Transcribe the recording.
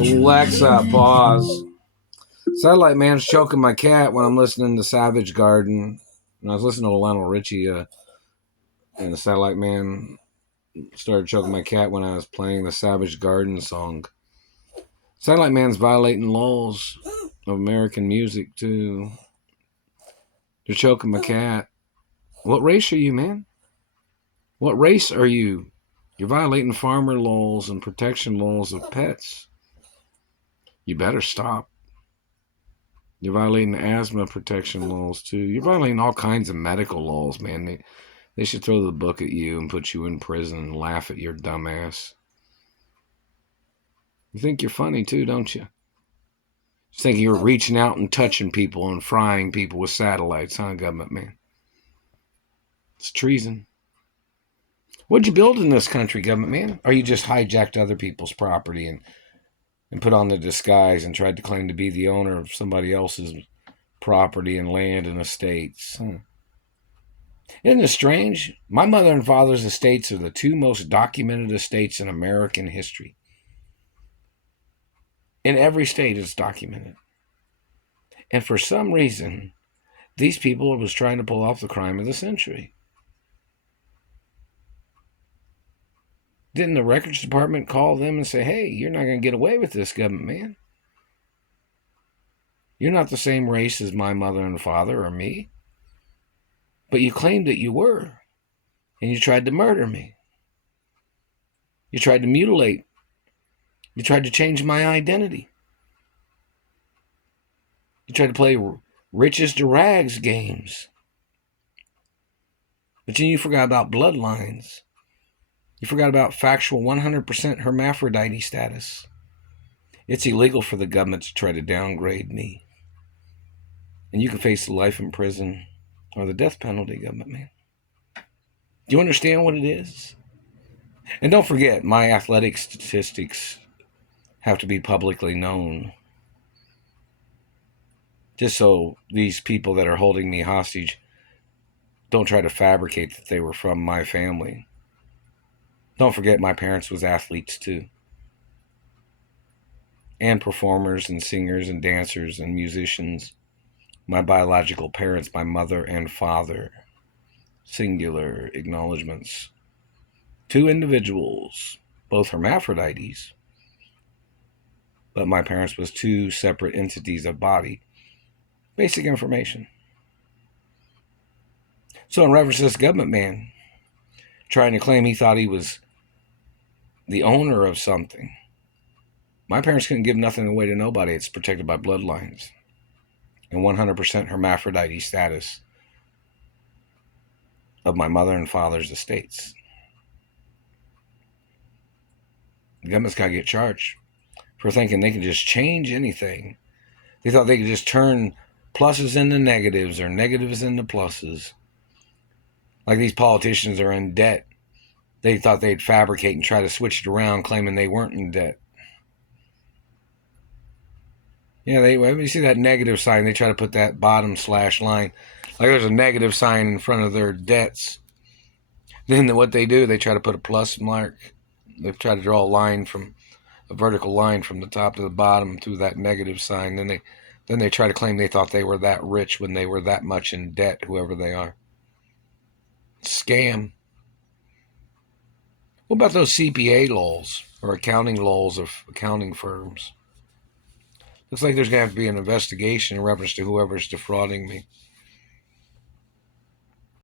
Alexa, pause. Satellite Man's choking my cat when I'm listening to Savage Garden. And I was listening to Lionel Richie, and the Satellite Man started choking my cat when I was playing the Savage Garden song. Satellite Man's violating laws of American music, too. They're choking my cat. What race are you, man? What race are you? You're violating farmer laws and protection laws of pets. You better stop. You're violating asthma protection laws, too. You're violating all kinds of medical laws, man. They should throw the book at you and put you in prison and laugh at your dumb ass. You think you're funny, too, don't you? You think you're reaching out and touching people and frying people with satellites, huh, government man? It's treason. What'd you build in this country, government man? Or you just hijacked other people's property and put on the disguise and tried to claim to be the owner of somebody else's property and land and estates? Isn't it strange? My mother and father's estates are the two most documented estates in American history. In every state it's documented. And for some reason, these people was trying to pull off the crime of the century. Didn't the records department call them and say, hey, you're not going to get away with this, government man? You're not the same race as my mother and father or me. But you claimed that you were. And you tried to murder me. You tried to mutilate. You tried to change my identity. You tried to play riches to rags games. But then you forgot about bloodlines. You forgot about factual 100% hermaphrodite status. It's illegal for the government to try to downgrade me. And you can face life in prison or the death penalty, government man. Do you understand what it is? And don't forget, my athletic statistics have to be publicly known. Just so these people that are holding me hostage don't try to fabricate that they were from my family. Don't forget, my parents was athletes too. And performers and singers and dancers and musicians. My biological parents, my mother and father. Singular acknowledgments. Two individuals, both hermaphrodites. But my parents was two separate entities of body. Basic information. So in reference to this government man trying to claim he thought he was the owner of something, my parents couldn't give nothing away to nobody. It's protected by bloodlines and 100% hermaphrodite status of my mother and father's estates. The government's got to get charged for thinking they can just change anything. They thought they could just turn pluses into negatives or negatives into pluses. Like these politicians are in debt. They thought they'd fabricate and try to switch it around, claiming they weren't in debt. Yeah, when you see that negative sign, they try to put that bottom slash line. Like there's a negative sign in front of their debts. Then what they do, they try to put a plus mark. They try to draw a vertical line from the top to the bottom through that negative sign. Then they try to claim they thought they were that rich when they were that much in debt, whoever they are. Scam. What about those CPA laws or accounting laws of accounting firms? Looks like there's going to have to be an investigation in reference to whoever's defrauding me.